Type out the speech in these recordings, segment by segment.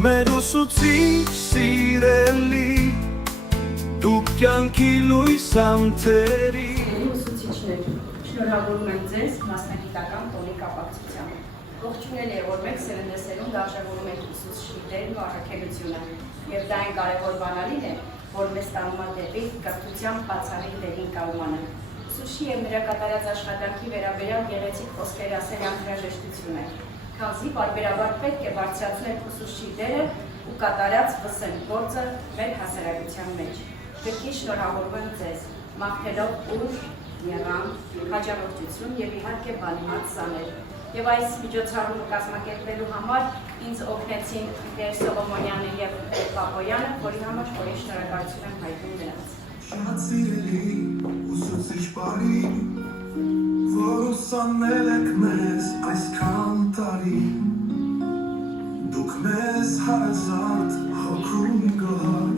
Մեր ուսուցիչ սիրելի, դուք կյանքի լույս անթերի։ Ուսուցիչներ, շնորհավորում եմ ձեզ մասնագիտական տոնի կապակցությամբ։ Ողջունել եք, որ մեկ սերնդեսերուն դաշավորում եք ուսուցչի դերն ու առաքելությունը, եւ դա այն կարևոր բանալին է, որ մեզ տանում է դեպի կրթության բացառիկ դերի ընկալմանը։ Ուսուցչի եւ նրա կատարած աշխատանքի վերաբերյալ գեղեցիկ խոսքեր ասել անհրաժեշտություն է, քանզի պարբերաբար պետք է բարձրացնել ուսուցչի դերը ու կատարած վսեմ գործը մեր հասարակության մեջ։ Կրկին շնորհավորում եմ ձեզ, մաղթելով ուժ, եղանք, հաջողություն եւ իհարկե բանիմաց սաներ։ Եվ այս միջոցառումը կազմակերպելու համար ինձ օգնեցին Տեր Սողոմոնյանը եւ Պապոյանը, որի համար խորին շնորհակալություն եմ հայտնում նրանց։ Շատ սիրելի ուսուցիչ բարի, որ ուսանել եք մեզ այսքան տարի, դուք մեզ հարազատ հոգում գոհար,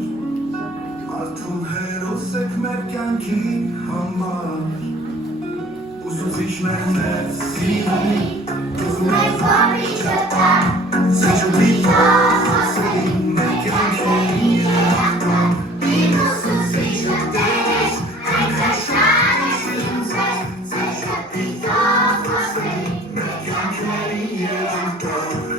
արդուն հերոս եք մեր կյանքի համար, ուսուցիչներ մեզ սիրելի, դուք մեզ բարի չտար, սեջուլի հասասի մեր կյանքի երախտան, իմ ուսուցիչը դերես, այն խաշան ես ինձես, սեջապի տող հասնի մեր կյանքերի երախտան։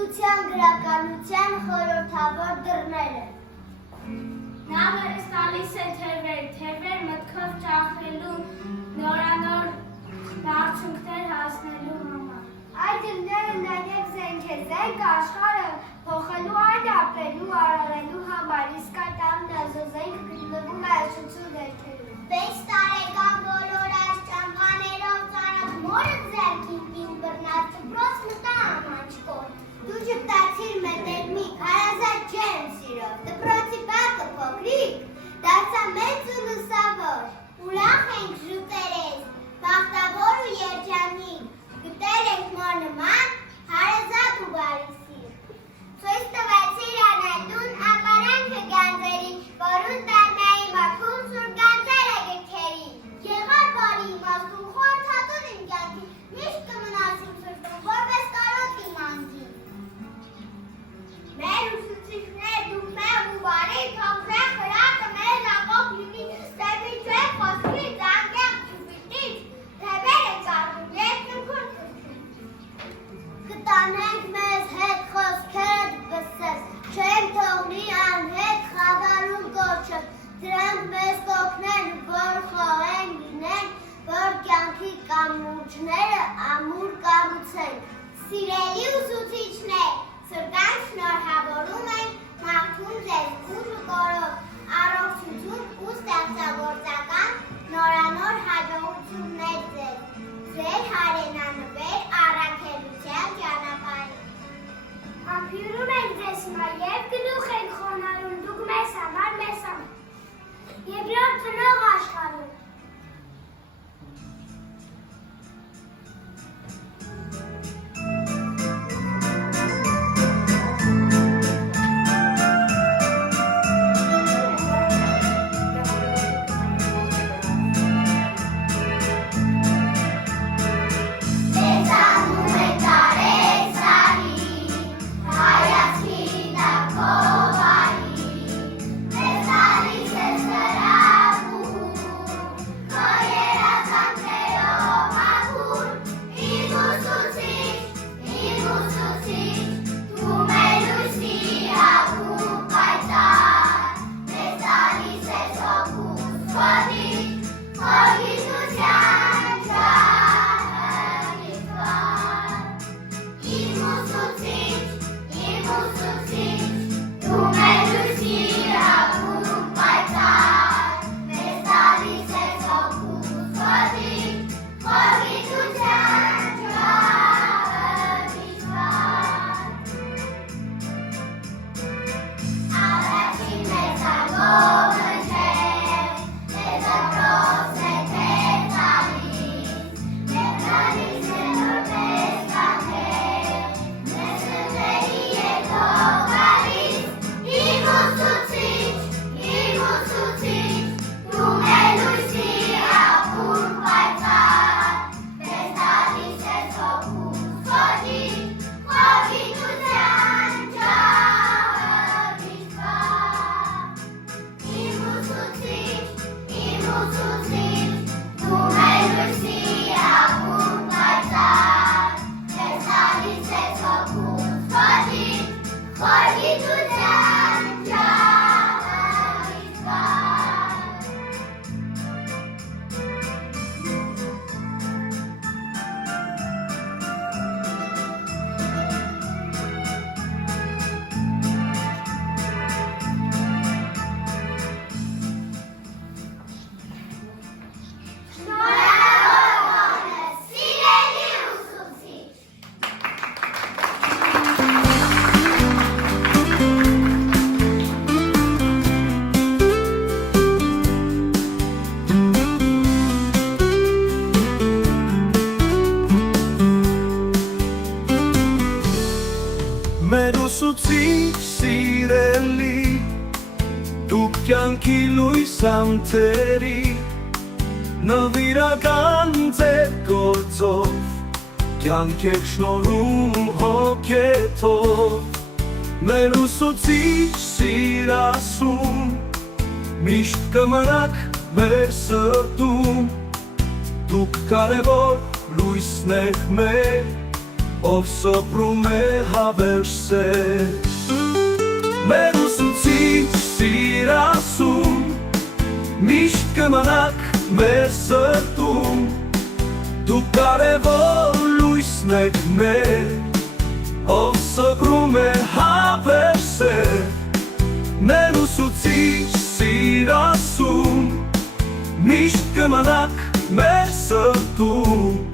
ուսուցության գրականության խորհրդավոր դռները։ Նա մեզ տալիս է թևեր մտքով ճախելու, նորանոր դարձունքներ հասնելու համար։ Այդ դռները նաև զենք է, զենք աշխարհը փոխելու, այն ապրելու, արարելու համար, իսկ այդ ամենազոզենք գտնվում է ուսուցու ներքևում։ 6 տարեկան բոլոր այս ճամփաներով ծանոթ մորը ձեռքին իմ բռնած դպրոց մտա ամանչկոր։ Դու ճպտացիր մետերմիկ, հարազատ չեմ սիրով, դպրոցի բակը փոքրիկ, դարձա մեծ ու լուսավոր, ուրախ ենք ժուտերես, բախտավոր ու երջանիկ, գտել ենք մոր նման, հարազատ ու բարիսիր։ Ցույց տվեցիր անետուն ապարանքը գանձերի, որուն տերնայի մաքուն սուր գանձերը գքերի։ Եղար բարի իմաստուն խորհրդատուն իմ կյանքի, միշտ կմնաս իմ սրտում, որպես կարոտ իմ անձին։ Մեր ուսուցիչներ դուք մեղ ու բարի, թողնեք խրատը մեզ ապով լինի, դեպի չէ խոսքի զանգեղ ճուպիտից, թևեր է կառնում, երկնքուն կրչում։ Կտանենք մեզ հետ խոսքերդ բսես, չենք թողնի անհետ խավարում կոչըր, դրանք մեզ կօգնեն, որ խոհենք լինենք, որ կյանքի կամուրջները ամուր կառուցենք։ Սիրելի ուսուցիչներ, սրտանց շնորհավորում ենք մաղթում ձեզ ուժ ու կորով, առողջություն ու ստեղծագործական նորանոր հաջողություններ ձեր հայրենանվեր առաքելության ճանապարհին։ Համբուրում ենք ձեզ հիմա և գլուխ ենք խոնարհում, դուք մեզ համար, մեզ համար։ Երկրորդ ծնող աշխարհում։ կյանքի լույս ամթերի նվիրական ձեր գործով կյանք եք շնորհում հոգեթով մեր ուսուցիչ սիրասում միշտ կմնաք մեր սրտում դուք կարևոր լույսն եք մեր ով սոպրում է հավերսեր Մեր ուսուցիչ սիրասում Միշտ կմնաք մեր սրտում Դու կարևոր լույսն եք մեր Ով սոպրում է հավերսեր Մեր ուսուցիչ սիրասում Միշտ կմնաք մեր սրտում